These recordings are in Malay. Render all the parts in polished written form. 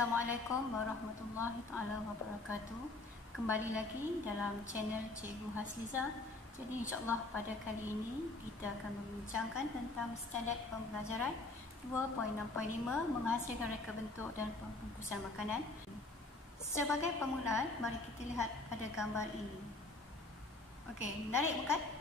Assalamualaikum warahmatullahi taala wabarakatuh. Kembali lagi dalam channel Cikgu Hasliza. Jadi insyaAllah pada kali ini kita akan membincangkan tentang standard pembelajaran 2.6.5 menghasilkan reka bentuk dan pembungkusan makanan. Sebagai permulaan, mari kita lihat pada gambar ini. Okey, menarik bukan?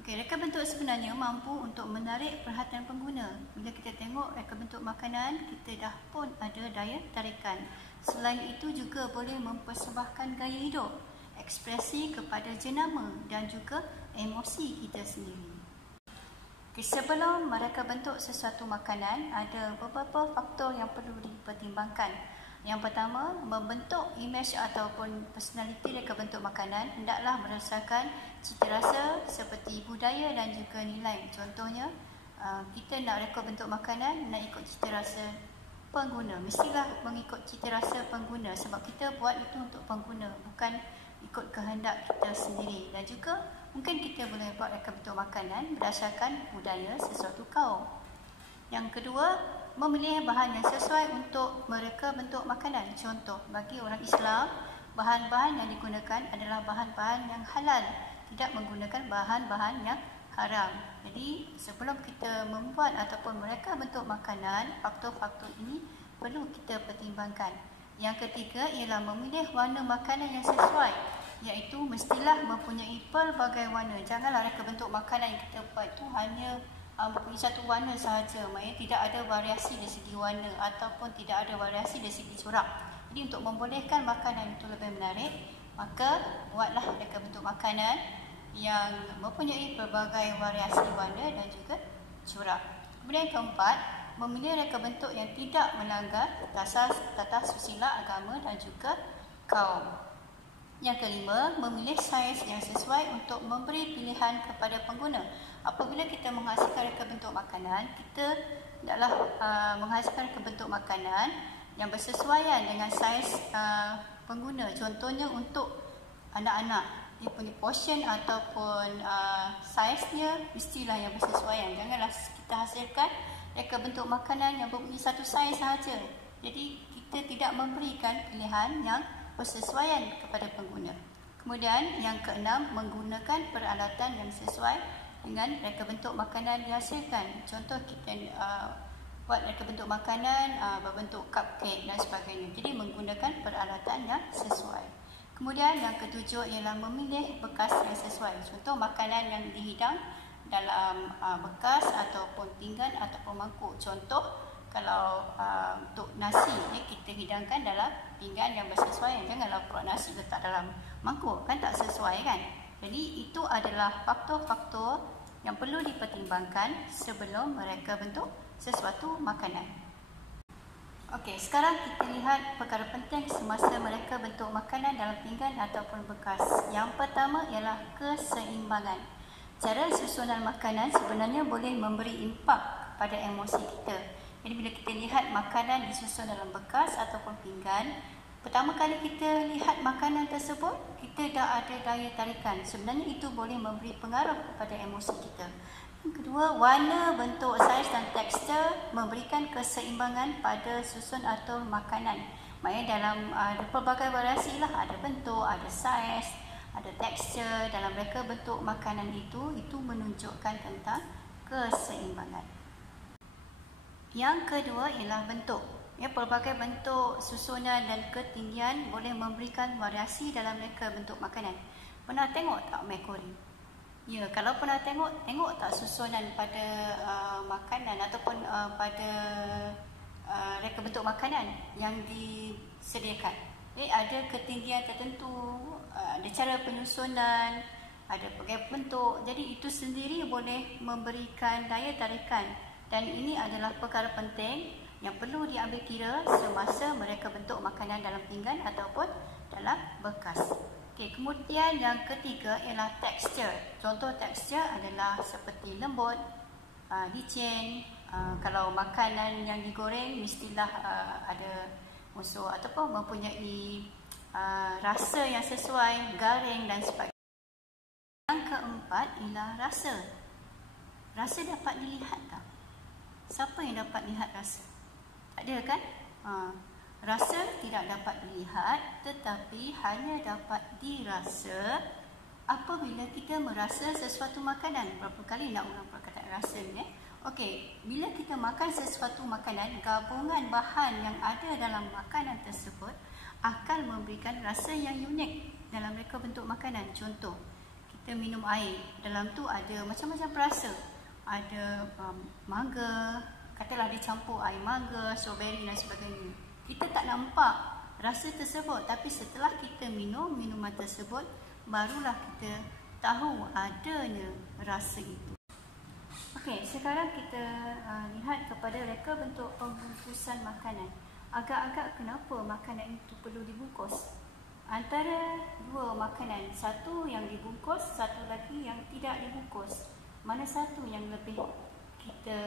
Okey, reka bentuk sebenarnya mampu untuk menarik perhatian pengguna. Bila kita tengok reka bentuk makanan, kita dah pun ada daya tarikan. Selain itu juga boleh mempersembahkan gaya hidup, ekspresi kepada jenama dan juga emosi kita sendiri. Okay, sebelum mereka bentuk sesuatu makanan, ada beberapa faktor yang perlu dipertimbangkan. Yang pertama, membentuk imej ataupun personaliti reka bentuk makanan hendaklah berdasarkan cita rasa seperti budaya dan juga nilai. Contohnya, kita nak reka bentuk makanan, nak ikut cita rasa pengguna. Mestilah mengikut cita rasa pengguna sebab kita buat itu untuk pengguna, bukan ikut kehendak kita sendiri. Dan juga mungkin kita boleh buat reka bentuk makanan berdasarkan budaya sesuatu kaum. Yang kedua, memilih bahan yang sesuai untuk mereka bentuk makanan. Contoh, bagi orang Islam, bahan-bahan yang digunakan adalah bahan-bahan yang halal, tidak menggunakan bahan-bahan yang haram. Jadi, sebelum kita membuat ataupun mereka bentuk makanan, faktor-faktor ini perlu kita pertimbangkan. Yang ketiga ialah memilih warna makanan yang sesuai, iaitu mestilah mempunyai pelbagai warna. Janganlah reka bentuk makanan yang kita buat itu hanya mempunyai satu warna sahaja, maknanya tidak ada variasi dari segi warna ataupun tidak ada variasi dari segi corak. Jadi untuk membolehkan makanan itu lebih menarik, maka buatlah reka bentuk makanan yang mempunyai pelbagai variasi warna dan juga corak. Kemudian keempat, memilih reka bentuk yang tidak melanggar tata susila agama dan juga kaum. Yang kelima, memilih saiz yang sesuai untuk memberi pilihan kepada pengguna. Apabila kita menghasilkan reka bentuk makanan, kita hendaklah menghasilkan reka bentuk makanan yang bersesuaian dengan saiz pengguna. Contohnya untuk anak-anak, dia punya portion ataupun saiznya mestilah yang bersesuaian. Janganlah kita hasilkan reka bentuk makanan yang mempunyai satu saiz sahaja. Jadi kita tidak memberikan pilihan yang bersesuaian kepada pengguna. Kemudian yang keenam, menggunakan peralatan yang sesuai dengan reka bentuk makanan dihasilkan. Contoh kita buat reka bentuk makanan berbentuk cupcake dan sebagainya. Jadi menggunakan peralatan yang sesuai. Kemudian yang ketujuh ialah memilih bekas yang sesuai. Contoh makanan yang dihidang dalam bekas ataupun pinggan ataupun mangkuk. Contoh kalau untuk nasi kita hidangkan dalam pinggan yang bersesuaian. Janganlah buat nasi letak dalam mangkuk, kan tak sesuai kan. Jadi itu adalah faktor-faktor yang perlu dipertimbangkan sebelum mereka bentuk sesuatu makanan. Okey, sekarang kita lihat perkara penting semasa mereka bentuk makanan dalam pinggan ataupun bekas. Yang pertama ialah keseimbangan. Cara susunan makanan sebenarnya boleh memberi impak pada emosi kita. Jadi bila kita lihat makanan disusun dalam bekas ataupun pinggan, pertama kali kita lihat makanan tersebut, kita dah ada daya tarikan. Sebenarnya itu boleh memberi pengaruh kepada emosi kita. Yang kedua, warna, bentuk, saiz dan tekstur memberikan keseimbangan pada susun atau makanan. Maksudnya dalam pelbagai variasi lah, ada bentuk, ada saiz, ada tekstur. Dalam reka bentuk makanan itu menunjukkan tentang keseimbangan. Yang kedua ialah bentuk. Pelbagai bentuk, susunan dan ketinggian boleh memberikan variasi dalam reka bentuk makanan. Pernah tengok tak mekori? Ya, kalau pernah tengok tak susunan pada makanan ataupun pada reka bentuk makanan yang disediakan. Ada ketinggian tertentu, ada cara penyusunan, ada pelbagai bentuk. Jadi itu sendiri boleh memberikan daya tarikan. Dan ini adalah perkara penting yang perlu diambil kira semasa mereka bentuk makanan dalam pinggan ataupun dalam bekas. Okey, kemudian yang ketiga ialah tekstur. Contoh tekstur adalah seperti lembut, licin. Kalau makanan yang digoreng mestilah ada unsur ataupun mempunyai rasa yang sesuai, garing dan sebagainya. Yang keempat ialah rasa. Rasa dapat dilihat tak? Siapa yang dapat lihat rasa? Tak ada kan? Rasa tidak dapat dilihat tetapi hanya dapat dirasa apabila kita merasa sesuatu makanan. Berapa kali nak ulang perkataan rasa ni? Okey, bila kita makan sesuatu makanan, gabungan bahan yang ada dalam makanan tersebut akan memberikan rasa yang unik dalam reka bentuk makanan. Contoh, kita minum air, dalam tu ada macam-macam rasa. Ada mangga, katalah dia campur air mangga, strawberry dan sebagainya. Kita tak nampak rasa tersebut, tapi setelah kita minum minuman tersebut, barulah kita tahu adanya rasa itu. Okey, sekarang kita lihat kepada reka bentuk pembungkusan makanan. Agak-agak kenapa makanan itu perlu dibungkus? Antara dua makanan, satu yang dibungkus, satu lagi yang tidak dibungkus. Mana satu yang lebih kita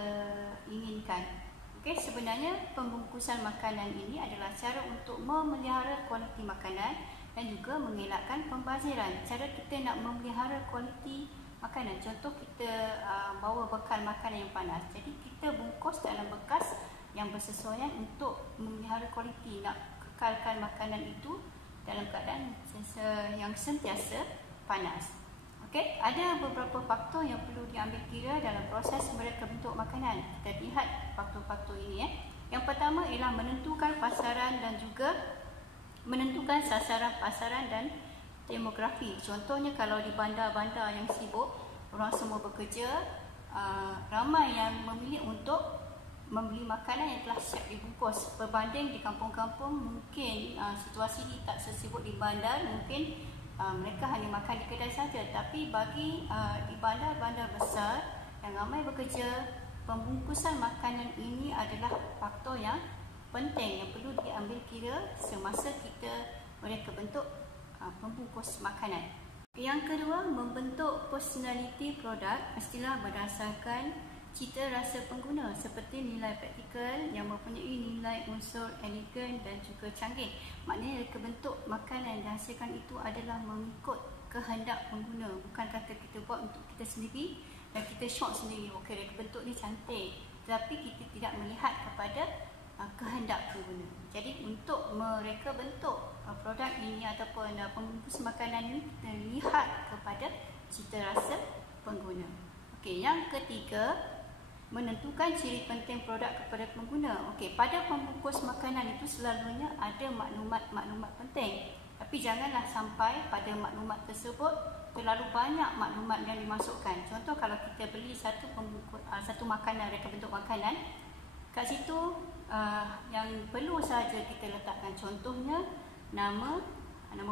inginkan? Okey, sebenarnya pembungkusan makanan ini adalah cara untuk memelihara kualiti makanan dan juga mengelakkan pembaziran. Cara kita nak memelihara kualiti makanan, contoh kita bawa bekal makanan yang panas. Jadi kita bungkus dalam bekas yang bersesuaian untuk memelihara kualiti, nak kekalkan makanan itu dalam keadaan yang sentiasa panas. Okey, ada beberapa faktor yang perlu diambil kira dalam proses mereka bentuk makanan. Kita lihat faktor-faktor ini. Yang pertama ialah menentukan pasaran dan juga menentukan sasaran pasaran dan demografi. Contohnya kalau di bandar-bandar yang sibuk, orang semua bekerja, ramai yang memilih untuk membeli makanan yang telah siap dibungkus. Berbanding di kampung-kampung, mungkin situasi ini tak sesibuk di bandar, mungkin mereka hanya makan di kedai saja. Tapi bagi di bandar-bandar besar yang ramai bekerja, pembungkusan makanan ini adalah faktor yang penting yang perlu diambil kira semasa kita mereka bentuk pembungkus makanan. Yang kedua, membentuk personality produk mestilah berdasarkan cita rasa pengguna seperti nilai praktikal yang mempunyai nilai unsur elegan dan juga canggih. Maknanya reka bentuk makanan yang dihasilkan itu adalah mengikut kehendak pengguna, bukan kata kita buat untuk kita sendiri dan kita syok sendiri, okey reka bentuk ni cantik, tapi kita tidak melihat kepada kehendak pengguna. Jadi untuk mereka bentuk produk ini ataupun pembungkus makanan ini, kita lihat kepada cita rasa pengguna. Okey, yang ketiga, menentukan ciri penting produk kepada pengguna. Okey, pada pembungkus makanan itu selalunya ada maklumat-maklumat penting. Tapi janganlah sampai pada maklumat tersebut terlalu banyak maklumat yang dimasukkan. Contoh kalau kita beli satu makanan, reka bentuk makanan, kat situ yang perlu saja kita letakkan contohnya nama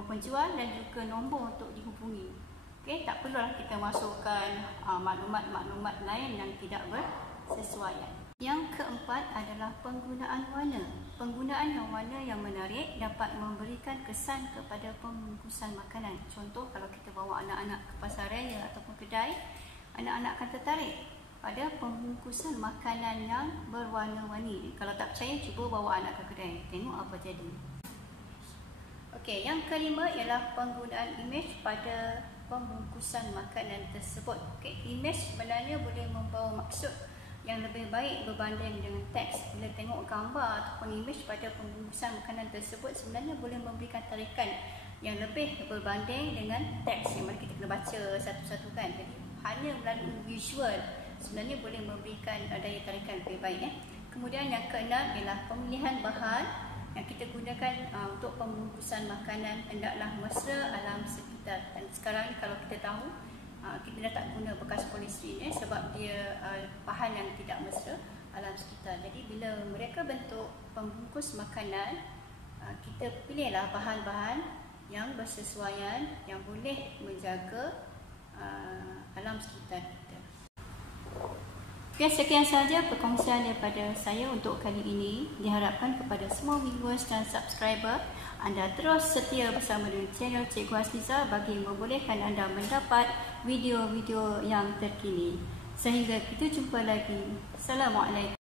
penjual dan juga nombor untuk dihubungi. Okey, tak perlulah kita masukkan maklumat-maklumat lain yang tidak bersesuaian. Yang keempat adalah penggunaan warna. Penggunaan warna yang menarik dapat memberikan kesan kepada pembungkusan makanan. Contoh kalau kita bawa anak-anak ke pasar raya ataupun kedai, anak-anak akan tertarik pada pembungkusan makanan yang berwarna-warni. Kalau tak percaya, cuba bawa anak ke kedai, tengok apa jadi. Okey, yang kelima ialah penggunaan imej pada pembungkusan makanan tersebut. Okey, imej sebenarnya boleh membawa maksud yang lebih baik berbanding dengan teks. Bila tengok gambar ataupun imej pada pembungkusan makanan tersebut, sebenarnya boleh memberikan tarikan yang lebih berbanding dengan teks yang mana kita kena baca satu-satu kan. Jadi hanya melalui visual sebenarnya boleh memberikan daya tarikan lebih baik. Kemudian yang keenam ialah pemilihan bahan yang kita gunakan untuk pembungkusan makanan hendaklah mesra alam sekitar. Dan sekarang ni kalau kita tahu, kita dah tak guna bekas polistiren sebab dia bahan yang tidak mesra alam sekitar. Jadi bila mereka bentuk pembungkus makanan, kita pilihlah bahan-bahan yang bersesuaian yang boleh menjaga alam sekitar kita. Okay, sekian sahaja perkongsian daripada saya untuk kali ini. Diharapkan kepada semua viewers dan subscriber anda terus setia bersama dengan channel Cikgu Hasliza bagi membolehkan anda mendapat video-video yang terkini. Sehingga kita jumpa lagi. Assalamualaikum.